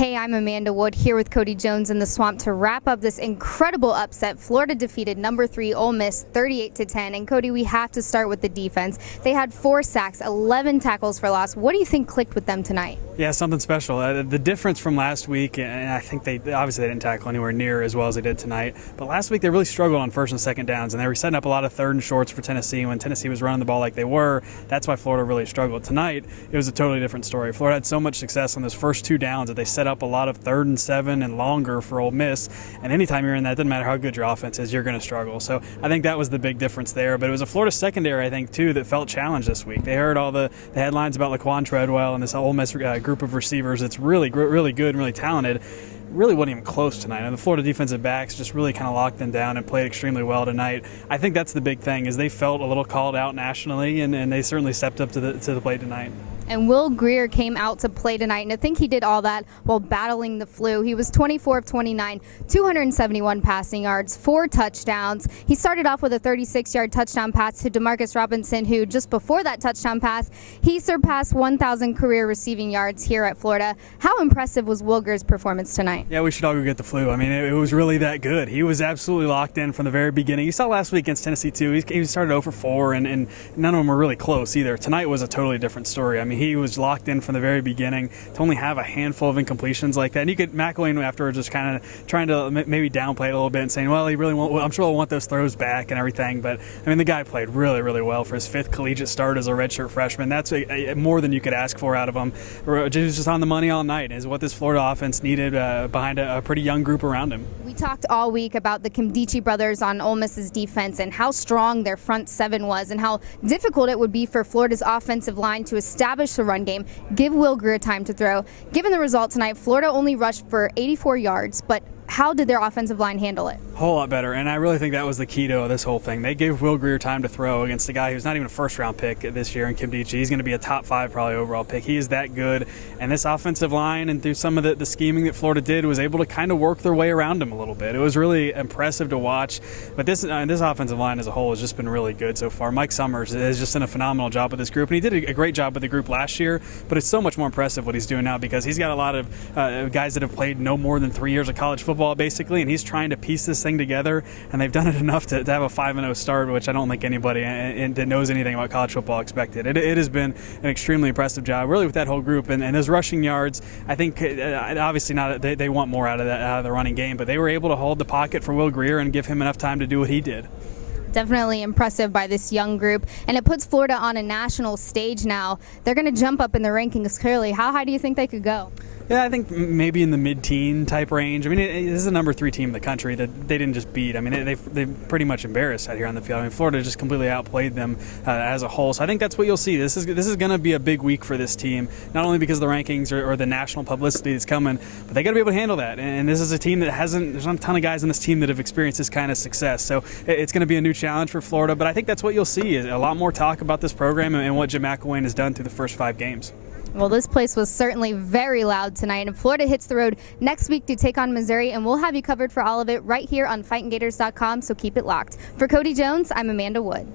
Hey, I'm Amanda Wood here with Cody Jones in the Swamp to wrap up this incredible upset. Florida defeated number 3 Ole Miss 38-10. And Cody, we have to start with the defense. They had 4 sacks, 11 tackles for loss. What do you think clicked with them tonight? Yeah, something special. The difference from last week, and I think they didn't tackle anywhere near as well as they did tonight. But last week they really struggled on first and second downs, and they were setting up a lot of third and shorts for Tennessee. When Tennessee was running the ball like they were, that's why Florida really struggled. Tonight, it was a totally different story. Florida had so much success on those first 2 downs that they set up a lot of 3rd and 7 and longer for Ole Miss. And anytime you're in that, it doesn't matter how good your offense is, you're going to struggle. So I think that was the big difference there. But it was a Florida secondary, I think, too, that felt challenged this week. They heard all the headlines about Laquan Treadwell and this Ole Miss group of receivers that's really good and really talented. Really wasn't even close tonight, and the Florida defensive backs just really kind of locked them down and played extremely well tonight. I think that's the big thing, is they felt a little called out nationally, and they certainly stepped up to the plate tonight. And Will Grier came out to play tonight, and I think he did all that while battling the flu. He was 24 of 29, 271 passing yards, 4 touchdowns. He started off with a 36-yard touchdown pass to Demarcus Robinson, who just before that touchdown pass, he surpassed 1,000 career receiving yards here at Florida. How impressive was Will Grier's performance tonight? Yeah, we should all go get the flu. I mean, it was really that good. He was absolutely locked in from the very beginning. You saw last week against Tennessee, too. He started 0 for 4, and none of them were really close either. Tonight was a totally different story. I mean, he was locked in from the very beginning. To only have a handful of incompletions like that, and you could McElwain afterwards just kind of trying to maybe downplay it a little bit and saying, well, he really won't. I'm sure he'll want those throws back and everything. But I mean, the guy played really, really well for his 5th collegiate start as a redshirt freshman. That's more than you could ask for out of him. He was just on the money all night. Is what this Florida offense needed behind a pretty young group around him. We talked all week about the Kimdichie brothers on Ole Miss's defense and how strong their front 7 was and how difficult it would be for Florida's offensive line to establish the run game, give Will Grier time to throw. Given the result tonight, Florida only rushed for 84 yards, but how did their offensive line handle it? A whole lot better, and I really think that was the key to this whole thing. They gave Will Grier time to throw against a guy who's not even a first-round pick this year in Kimdichie. He's going to be a top 5 probably overall pick. He is that good, and this offensive line and through some of the scheming that Florida did was able to kind of work their way around him a little bit. It was really impressive to watch, but this offensive line as a whole has just been really good so far. Mike Summers has just done a phenomenal job with this group, and he did a great job with the group last year, but it's so much more impressive what he's doing now because he's got a lot of guys that have played no more than 3 years of college football basically, and he's trying to piece this thing together, and they've done it enough to have a 5-0 start, which I don't think anybody that knows anything about college football expected. It has been an extremely impressive job, really, with that whole group, and those rushing yards. I think obviously not. They want more out of the running game, but they were able to hold the pocket for Will Grier and give him enough time to do what he did. Definitely impressive by this young group, and it puts Florida on a national stage now. They're going to jump up in the rankings clearly. How high do you think they could go? Yeah, I think maybe in the mid-teen type range. I mean, this is a number 3 team in the country that they didn't just beat. I mean, they pretty much embarrassed out here on the field. I mean, Florida just completely outplayed them as a whole. So I think that's what you'll see. This is going to be a big week for this team, not only because of the rankings or the national publicity that's coming, but they got to be able to handle that. And this is a team that there's not a ton of guys on this team that have experienced this kind of success. So it's going to be a new challenge for Florida. But I think that's what you'll see, is a lot more talk about this program and what Jim McElwain has done through the first 5 games. Well, this place was certainly very loud tonight, and Florida hits the road next week to take on Missouri, and we'll have you covered for all of it right here on FightingGators.com, so keep it locked. For Cody Jones, I'm Amanda Wood.